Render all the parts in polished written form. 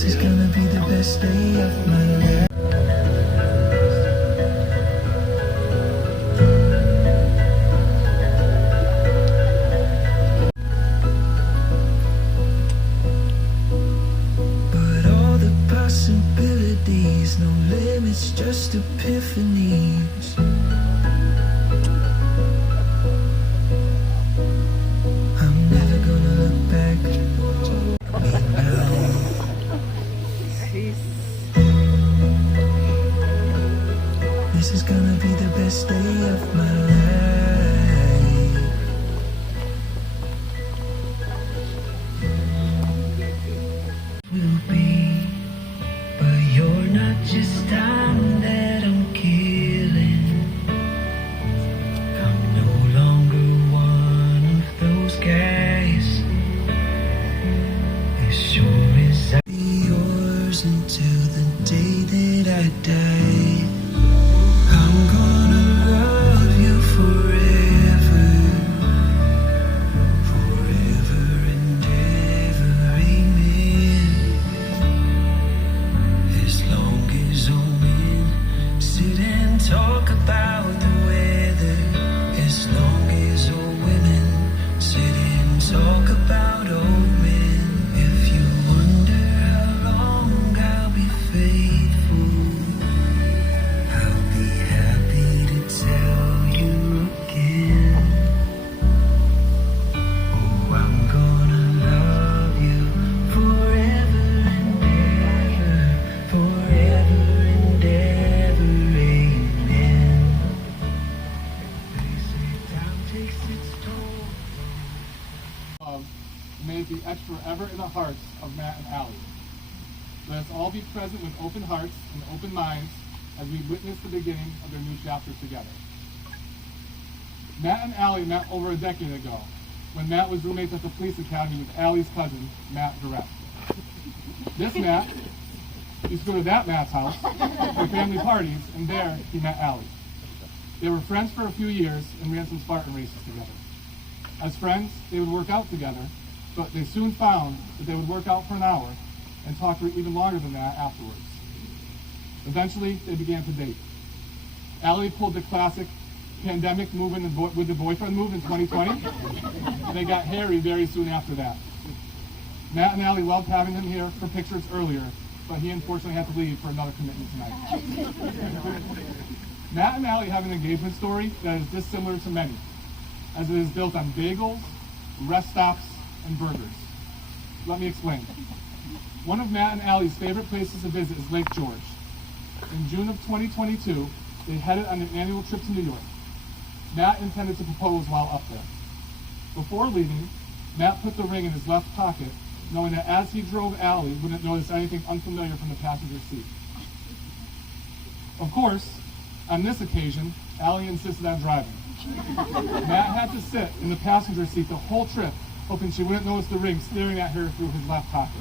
This is gonna be the best day of my life. But all the possibilities, no limits, just epiphanies. I'm never gonna look back. This is gonna be the best day of my life. Will be, but you're not just time that I'm killing. I'm no longer one of those guys. As sure as I'll be yours until the day that I die. I'm gonna love you forever, forever and ever, amen. As long as old men sit and talk about the weather, as long as old women sit and talk about old men. If you wonder how long I'll be faithful, I'll be happy to tell you again. Oh, I'm gonna love you forever and ever, forever and ever, amen. They say time takes its toll. May it be etched forever in the hearts of Matt and Allie. Let us all be present with open hearts and open minds as we witness the beginning of their new chapters together. Matt and Allie met over a decade ago when Matt was roommates at the police academy with Allie's cousin, Matt Durrett. This Matt used to go to that Matt's house for family parties, and there he met Allie. They were friends for a few years and ran some Spartan races together. As friends, they would work out together, but they soon found that they would work out for an hour and talk for even longer than that afterwards. Eventually, they began to date. Allie pulled the classic pandemic move with the boyfriend move in 2020, and they got hairy very soon after that. Matt and Allie loved having him here for pictures earlier, but he unfortunately had to leave for another commitment tonight. Matt and Allie have an engagement story that is dissimilar to many, as it is built on bagels, rest stops, and burgers. Let me explain. One of Matt and Allie's favorite places to visit is Lake George. In June of 2022, they headed on an annual trip to New York. Matt intended to propose while up there. Before leaving, Matt put the ring in his left pocket, knowing that as he drove, Allie wouldn't notice anything unfamiliar from the passenger seat. Of course, on this occasion, Allie insisted on driving. Matt had to sit in the passenger seat the whole trip, hoping she wouldn't notice the ring staring at her through his left pocket.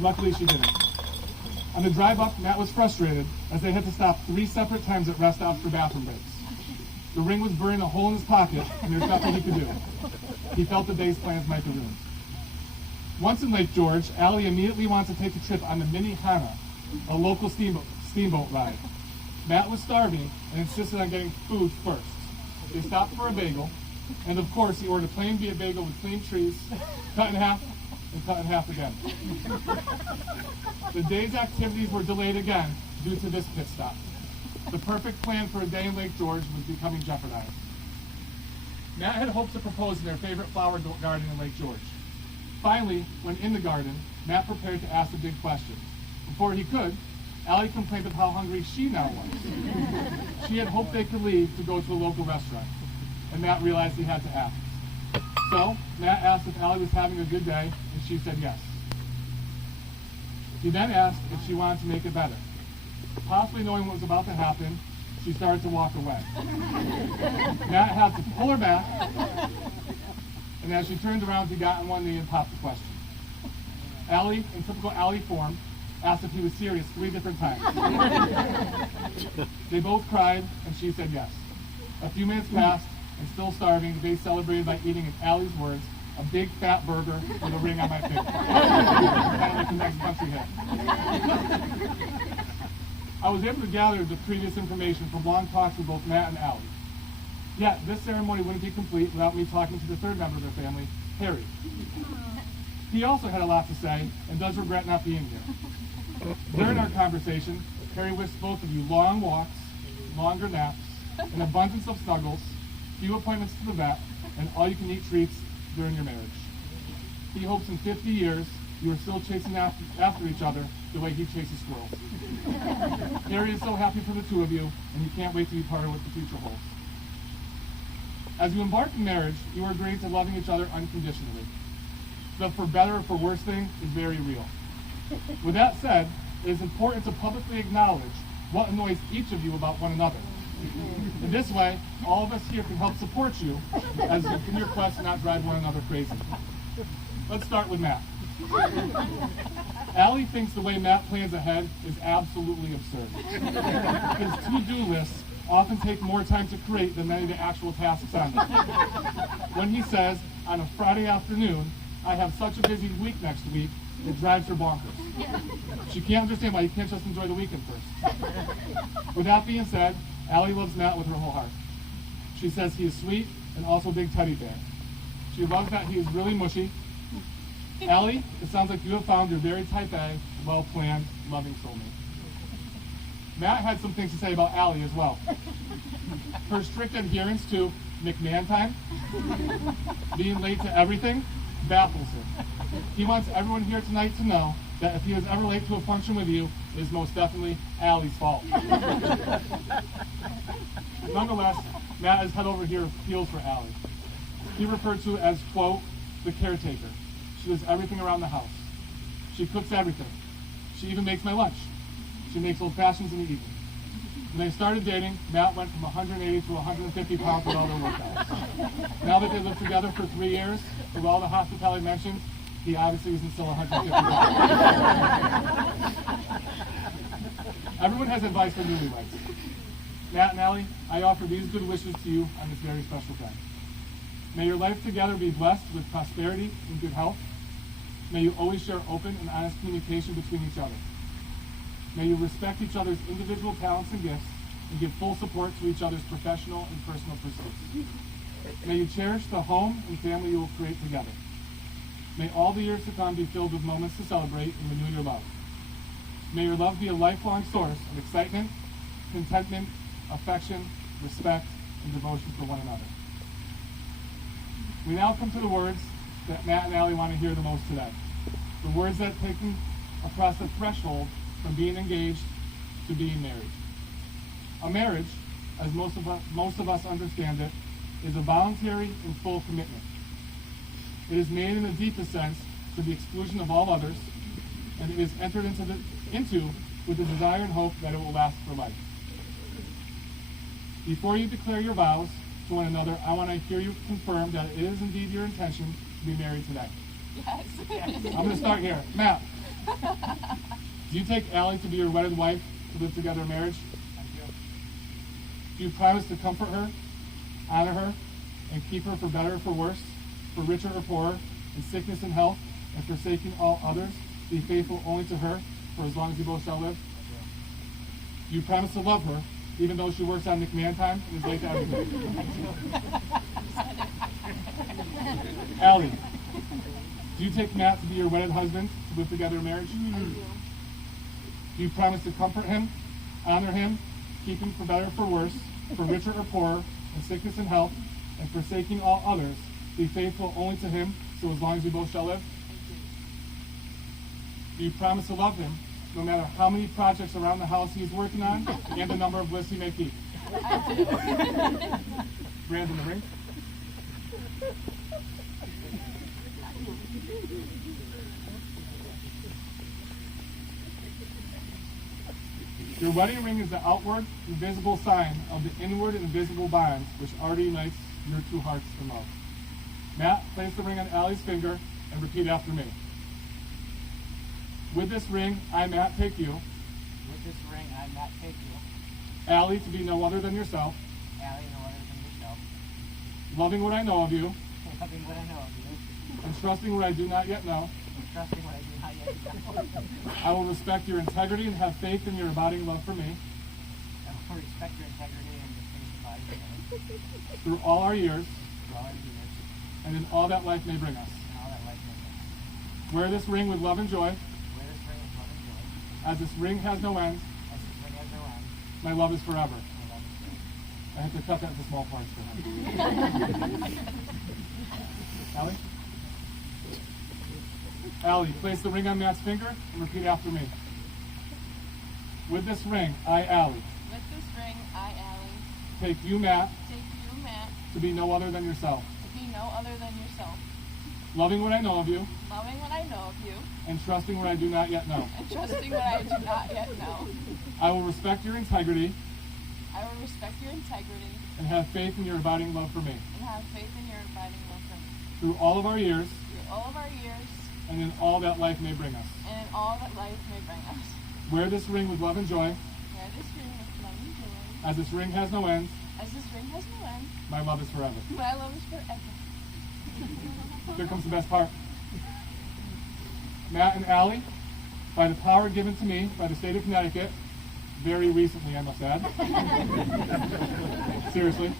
Luckily, she didn't. On the drive up, Matt was frustrated as they had to stop 3 separate times at rest stops for bathroom breaks. The ring was burning a hole in his pocket, and there's nothing he could do. He felt the day's plans might be ruined. Once in Lake George, Allie immediately wanted to take a trip on the Mini Hana, a local steamboat ride. Matt was starving and insisted on getting food first. They stopped for a bagel, and of course he ordered a plain beer bagel with clean cheese, cut in half, and cut in half again. The day's activities were delayed again due to this pit stop. The perfect plan for a day in Lake George was becoming jeopardized. Matt had hoped to propose in their favorite flower garden in Lake George. Finally, when in the garden, Matt prepared to ask the big question. Before he could, Allie complained of how hungry she now was. She had hoped they could leave to go to a local restaurant, and Matt realized he had to ask. So, Matt asked if Allie was having a good day, and she said yes. He then asked if she wanted to make it better. Possibly knowing what was about to happen, she started to walk away. Matt had to pull her back, and as she turned around, he got on one knee and popped the question. Allie, in typical Allie form, asked if he was serious 3 different times. They both cried, and she said yes. A few minutes passed, and still starving, they celebrated by eating, in Allie's words, a big fat burger with a ring on my finger. Kind of like the next country hit. I was able to gather the previous information from long talks with both Matt and Allie. Yet, this ceremony wouldn't be complete without me talking to the third member of their family, Harry. He also had a lot to say and does regret not being here. During our conversation, Harry wished both of you long walks, longer naps, an abundance of snuggles, few appointments to the vet, and all-you-can-eat treats during your marriage. He hopes in 50 years you are still chasing after each other the way he chases squirrels. Harry is so happy for the two of you, and he can't wait to be part of what the future holds. As you embark in marriage, you are agreeing to loving each other unconditionally. The for better or for worse thing is very real. With that said, it is important to publicly acknowledge what annoys each of you about one another. In this way, all of us here can help support you as in your quest to not drive one another crazy. Let's start with Matt. Allie thinks the way Matt plans ahead is absolutely absurd. His to-do lists often take more time to create than many of the actual tasks on them. When he says, on a Friday afternoon, I have such a busy week next week, it drives her bonkers. She can't understand why you can't just enjoy the weekend first. With that being said, Allie loves Matt with her whole heart. She says he is sweet and also a big teddy bear. She loves that he is really mushy. Allie, it sounds like you have found your very type A, well-planned, loving soulmate. Matt had some things to say about Allie as well. Her strict adherence to McMahon time, being late to everything, baffles him. He wants everyone here tonight to know that if he was ever late to a function with you, it is most definitely Allie's fault. Nonetheless, Matt is head over here feels for Allie. He referred to as, quote, the caretaker. She does everything around the house. She cooks everything. She even makes my lunch. She makes old fashions in the evening. When they started dating, Matt went from 180 to 150 pounds with all their workouts. Now that they lived together for 3 years, with all the hospitality mentioned, he obviously isn't still 150 pounds. Everyone has advice for newlyweds. Matt and Allie, I offer these good wishes to you on this very special day. May your life together be blessed with prosperity and good health. May you always share open and honest communication between each other. May you respect each other's individual talents and gifts and give full support to each other's professional and personal pursuits. May you cherish the home and family you will create together. May all the years to come be filled with moments to celebrate and renew your love. May your love be a lifelong source of excitement, contentment, affection, respect, and devotion for one another. We now come to the words that Matt and Allie want to hear the most today. The words that take them across the threshold from being engaged to being married. A marriage, as most of us understand it, is a voluntary and full commitment. It is made in the deepest sense to the exclusion of all others, and it is entered into with the desire and hope that it will last for life. Before you declare your vows to one another, I want to hear you confirm that it is indeed your intention to be married today. Yes. I'm going to start here. Matt, do you take Allie to be your wedded wife to live together in marriage? I do. Do you promise to comfort her, honor her, and keep her for better or for worse, for richer or poorer, in sickness and health, and forsaking all others, be faithful only to her for as long as you both shall live? Do you promise to love her, even though she works on McMahon time and is late to everything? Allie, do you take Matt to be your wedded husband to live together in marriage? I do. Do you promise to comfort him, honor him, keep him for better or for worse, for richer or poorer, in sickness and health, and forsaking all others, be faithful only to him, so as long as you both shall live? Do you promise to love him, no matter how many projects around the house he is working on, and the number of lists he may keep? I do. Brandon, the ring? Your wedding ring is the outward and visible sign of the inward and visible bonds which already unites your two hearts in love. Matt, place the ring on Allie's finger and repeat after me. With this ring, I, Matt, take you, With this ring, I, Matt, take you, Allie, to be no other than yourself, Allie, no other than yourself, loving what I know of you, loving what I know of you, and trusting what I do not yet know, and trusting what I do not yet know. I will respect your integrity and have faith in your abiding love for me I will respect your integrity and your faith and body together through all our years through all our years and in all that life may bring us. and all that life may bring us. Wear this ring with love and joy, Wear this ring with love and joy, as this ring has no end. as this ring has no end, My love is forever. my love is great. I have to cut that into small parts for him. Allie? Allie, place the ring on Matt's finger and repeat after me. With this ring, I, Allie, With this ring, I, Allie, take you, Matt, take you, Matt, to be no other than yourself, to be no other than yourself, loving what I know of you loving what I know of you, and trusting what I do not yet know. and trusting what I do not yet know. I will respect your integrity I will respect your integrity and have faith in your abiding love for me. and have faith in your abiding love for me. Through all of our years Through all of our years and in all that life may bring us. and in all that life may bring us. Wear this ring with love and joy, Wear this ring with love and joy, as this ring has no end. as this ring has no end. My love is forever. My love is forever. Here comes the best part. Matt and Allie, by the power given to me by the state of Connecticut, very recently, I must add. Seriously.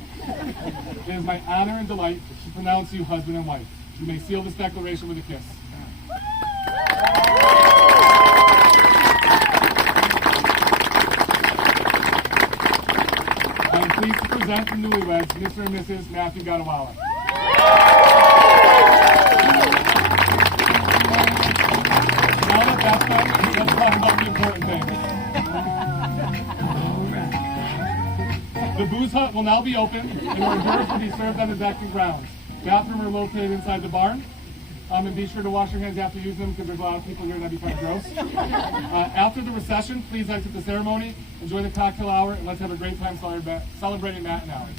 It is my honor and delight to pronounce you husband and wife. You may seal this declaration with a kiss. I am pleased to present the newlyweds, Mr. and Mrs. Matthew Gadawala. Now that that's done, let's talk about the important things. The booze hut will now be open, and hors d'oeuvres will be served on the deck and grounds. Bathrooms are located inside the barn. And be sure to wash your hands after you use them because there's a lot of people here and that'd be kind of gross. After the recession, please exit the ceremony, enjoy the cocktail hour, and let's have a great time celebrating Matt and Allie.